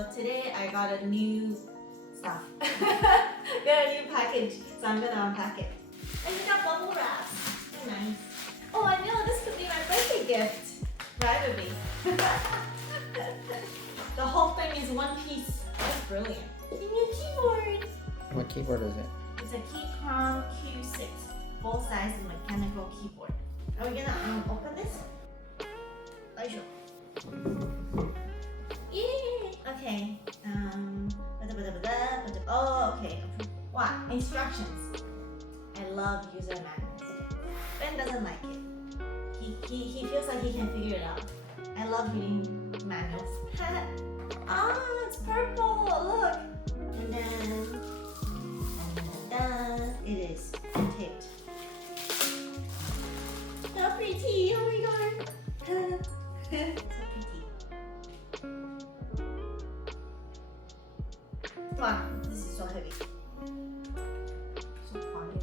So today I got a new stuff. Got a new package, so I'm gonna unpack it. And we got bubble wraps. So nice. Oh, I know this could be my birthday gift. Right away. The whole thing is one piece. That's brilliant. A new keyboard. What keyboard is it? It's a Keychron Q6 full-size mechanical keyboard. Are we gonna open this? Yay! Okay. Oh, okay. Wow. Instructions. I love user manuals. Ben doesn't like it. He feels like he can figure it out. I love reading manuals. Ah, it's purple. Look. And then it is taped. So pretty. Oh my god. So pretty. Wow, this is so heavy. So quiet.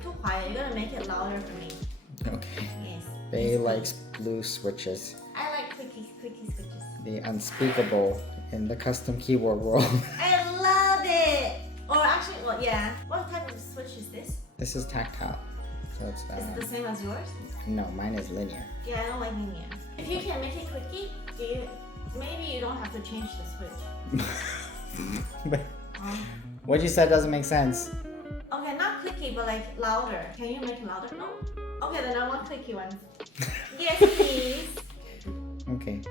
Too quiet. You're gonna make it louder for me. Okay. Yes. They likes blue switches. I like clicky switches. The unspeakable in the custom keyboard world. I love it. Or actually, well, yeah. What type of switch is this? This is tactile. So it's Is it the same as yours? no, mine is linear. Yeah, I don't like linear. If you can make it clicky, maybe you don't have to change the switch. What you said doesn't make sense. Okay, not clicky, but like louder. Can you make it louder? No? Okay, then I want clicky ones. Yes, please. Okay.